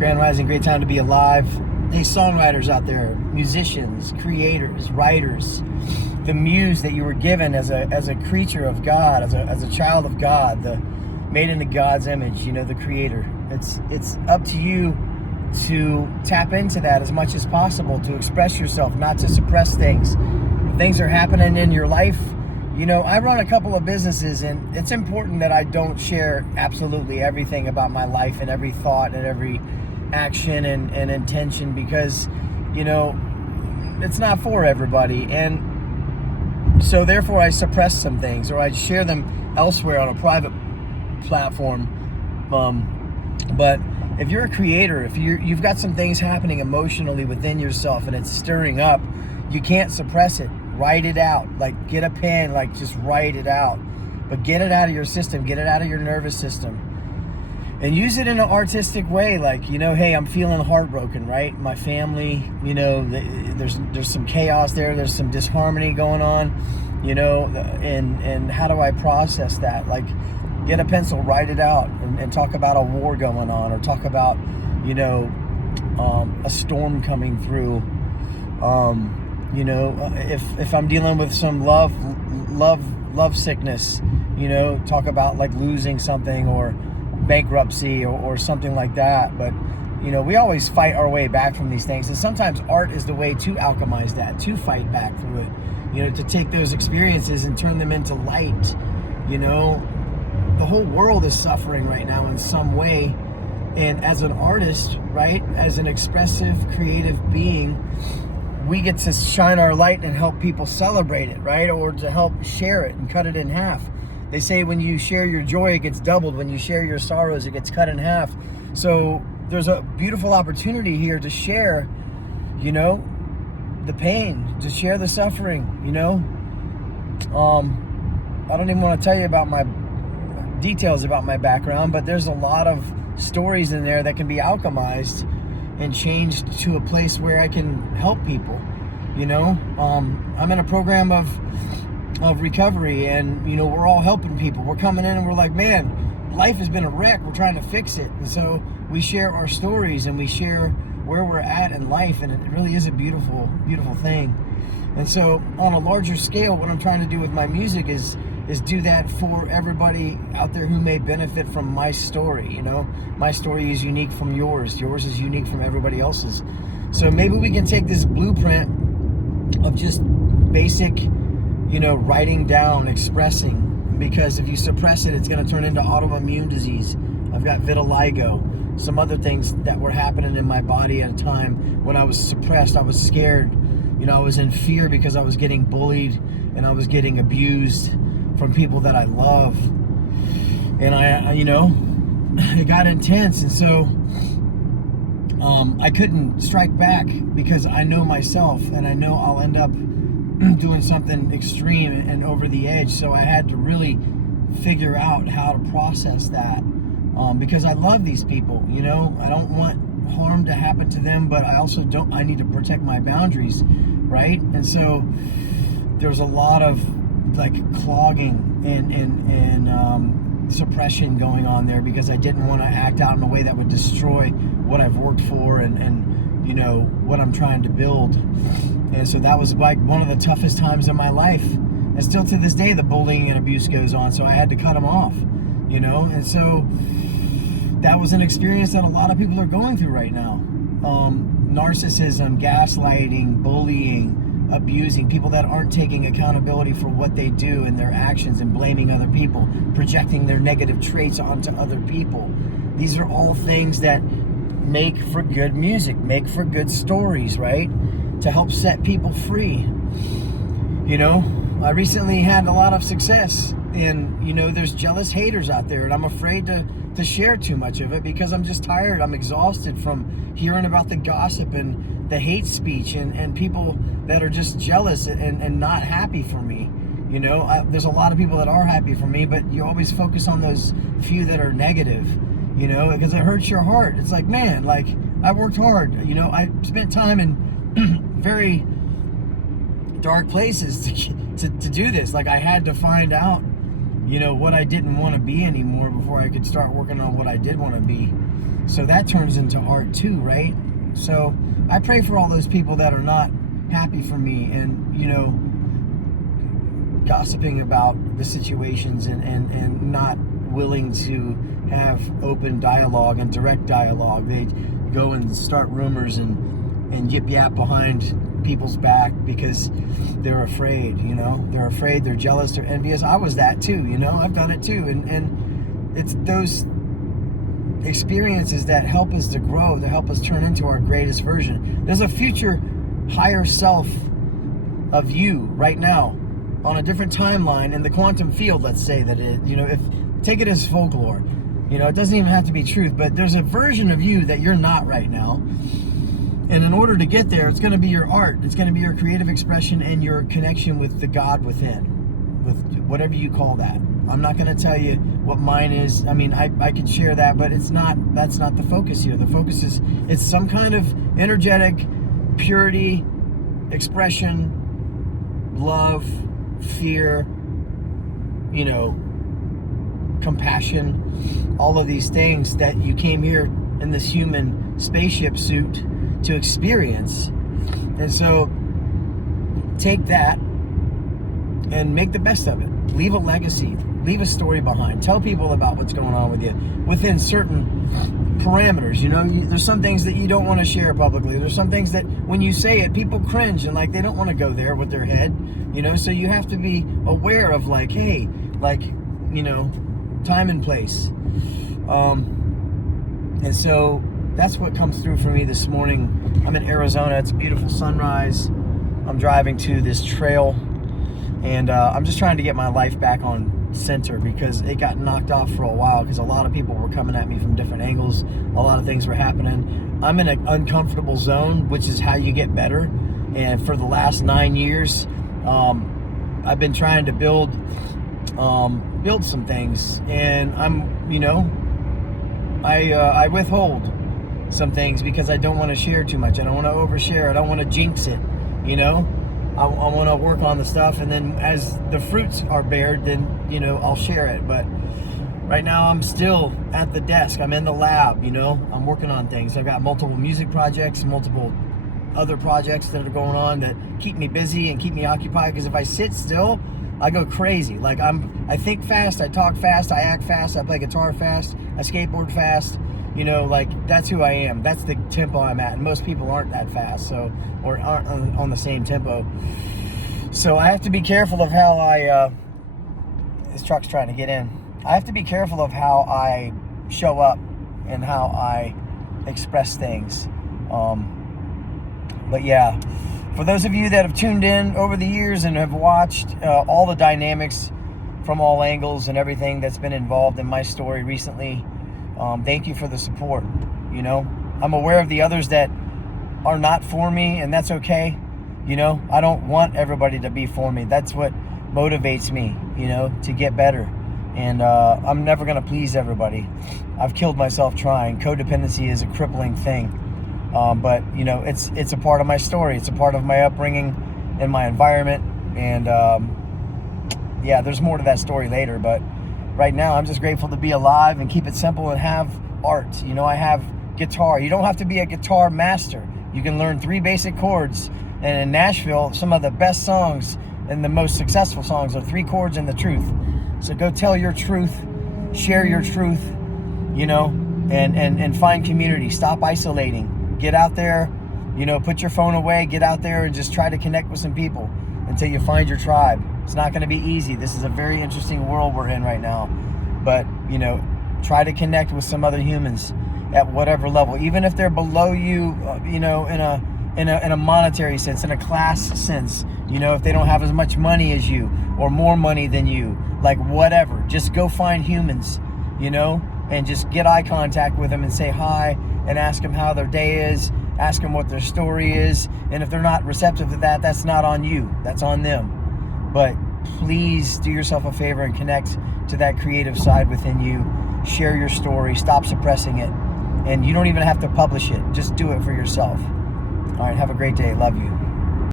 Grand Rising, great time to be alive. Hey, songwriters out there, musicians, creators, writers, the muse that you were given as a creature of God, as a child of God, the made into God's image, the creator. It's up to you to tap into that as much as possible, to express yourself, not to suppress things. If things are happening in your life, I run a couple of businesses, and it's important that I don't share absolutely everything about my life and every thought and every action and intention, because, it's not for everybody. And so therefore I suppress some things, or I share them elsewhere on a private platform. But if you're a creator, if you've got some things happening emotionally within yourself and it's stirring up, you can't suppress it. Write it out. Like, get a pen, just write it out. But get it out of your system, get it out of your nervous system. And use it in an artistic way, hey, I'm feeling heartbroken, right? My family, there's some chaos there, there's some disharmony going on, and how do I process that? Get a pencil, write it out, and talk about a war going on, or talk about, a storm coming through. If I'm dealing with some love sickness, talk about losing something, or bankruptcy, or something like that. But we always fight our way back from these things, and sometimes art is the way to alchemize that, to fight back through it, to take those experiences and turn them into light. The whole world is suffering right now in some way, and as an artist, right, as an expressive, creative being, we get to shine our light and help people celebrate it, right? Or to help share it and cut it in half. They say when you share your joy, it gets doubled. When you share your sorrows, it gets cut in half. So there's a beautiful opportunity here to share, the pain, to share the suffering, I don't even want to tell you about my details about my background, but there's a lot of stories in there that can be alchemized and changed to a place where I can help people. I'm in a program of recovery, and we're all helping people. We're coming in and we're like, man, life has been a wreck, we're trying to fix it. And so we share our stories and we share where we're at in life, and it really is a beautiful thing. And so on a larger scale, what I'm trying to do with my music is do that for everybody out there who may benefit from my story. My story is unique from yours is unique from everybody else's. So maybe we can take this blueprint of just basic, writing down, expressing, because if you suppress it, it's going to turn into autoimmune disease. I've got vitiligo, some other things that were happening in my body at a time when I was suppressed. I was scared, I was in fear because I was getting bullied and I was getting abused from people that I love. And it got intense. And so I couldn't strike back because I know myself, and I know I'll end up doing something extreme and over the edge. So I had to really figure out how to process that, because I love these people. I don't want harm to happen to them, but I also I need to protect my boundaries, right? And so there's a lot of clogging and suppression going on there, because I didn't want to act out in a way that would destroy what I've worked for and what I'm trying to build. And so that was one of the toughest times in my life, and still to this day the bullying and abuse goes on, so I had to cut them off. And so that was an experience that a lot of people are going through right now. Narcissism, gaslighting, bullying, abusing, people that aren't taking accountability for what they do and their actions, and blaming other people, projecting their negative traits onto other people. These are all things that make for good music, make for good stories, right? To help set people free. I recently had a lot of success, and there's jealous haters out there, and I'm afraid to share too much of it because I'm just tired. I'm exhausted from hearing about the gossip and the hate speech and people that are just jealous and not happy for me. There's a lot of people that are happy for me, but you always focus on those few that are negative, because it hurts your heart. It's like, man, I worked hard, I spent time in very dark places to do this. I had to find out, what I didn't want to be anymore before I could start working on what I did want to be. So that turns into art too, right? So I pray for all those people that are not happy for me and, gossiping about the situations and not willing to have open dialogue and direct dialogue. They go and start rumors and yip yap behind people's back because they're afraid, they're afraid, they're jealous, they're envious. I was that too, I've done it too. And it's those experiences that help us to grow, to help us turn into our greatest version. There's a future higher self of you right now on a different timeline in the quantum field, let's say that it, if take it as folklore, it doesn't even have to be truth, but there's a version of you that you're not right now. And in order to get there, it's going to be your art, it's going to be your creative expression and your connection with the God within, with whatever you call that. I'm not going to tell you what mine is. I mean, I could share that, but that's not the focus here. The focus is, it's some kind of energetic purity, expression, love, fear, compassion, all of these things that you came here in this human spaceship suit to experience. And so take that and make the best of it. Leave a legacy, leave a story behind, tell people about what's going on with you within certain parameters. There's some things that you don't want to share publicly. There's some things that when you say it, people cringe and they don't want to go there with their head, so you have to be aware of hey, time and place. And so that's what comes through for me this morning. I'm in Arizona. It's a beautiful sunrise. I'm driving to this trail, and I'm just trying to get my life back on center because it got knocked off for a while because a lot of people were coming at me from different angles. A lot of things were happening. I'm in an uncomfortable zone, which is how you get better. And for the last 9 years, I've been trying to build some things, and I withhold some things because I don't want to share too much. I don't want to overshare. I don't want to jinx it. I want to work on the stuff, and then as the fruits are bared, then I'll share it. But right now I'm still at the desk. I'm in the lab. I'm working on things. I've got multiple music projects, multiple other projects that are going on that keep me busy and keep me occupied. Because if I sit still, I go crazy. I think fast, I talk fast, I act fast, I play guitar fast, I skateboard fast. That's who I am. That's the tempo I'm at. And most people aren't that fast, or aren't on the same tempo. So I have to be careful of how this truck's trying to get in. I have to be careful of how I show up and how I express things. But yeah, for those of you that have tuned in over the years and have watched all the dynamics from all angles and everything that's been involved in my story recently, thank you for the support. I'm aware of the others that are not for me, and that's okay. I don't want everybody to be for me. That's what motivates me, to get better. And I'm never going to please everybody. I've killed myself trying. Codependency is a crippling thing. But it's a part of my story. It's a part of my upbringing and my environment. And there's more to that story later. But right now, I'm just grateful to be alive and keep it simple and have art. I have guitar. You don't have to be a guitar master. You can learn 3 basic chords. And in Nashville, some of the best songs and the most successful songs are 3 chords and the truth. So go tell your truth, share your truth, and find community. Stop isolating. Get out there, put your phone away, get out there and just try to connect with some people until you find your tribe. It's not going to be easy. This is a very interesting world we're in right now. But, try to connect with some other humans at whatever level, even if they're below you, in a monetary sense, in a class sense, if they don't have as much money as you or more money than you, whatever, just go find humans, and just get eye contact with them and say hi and ask them how their day is, ask them what their story is. And if they're not receptive to that, that's not on you, that's on them. But please do yourself a favor and connect to that creative side within you. Share your story, stop suppressing it. And you don't even have to publish it, just do it for yourself. All right, have a great day. Love you.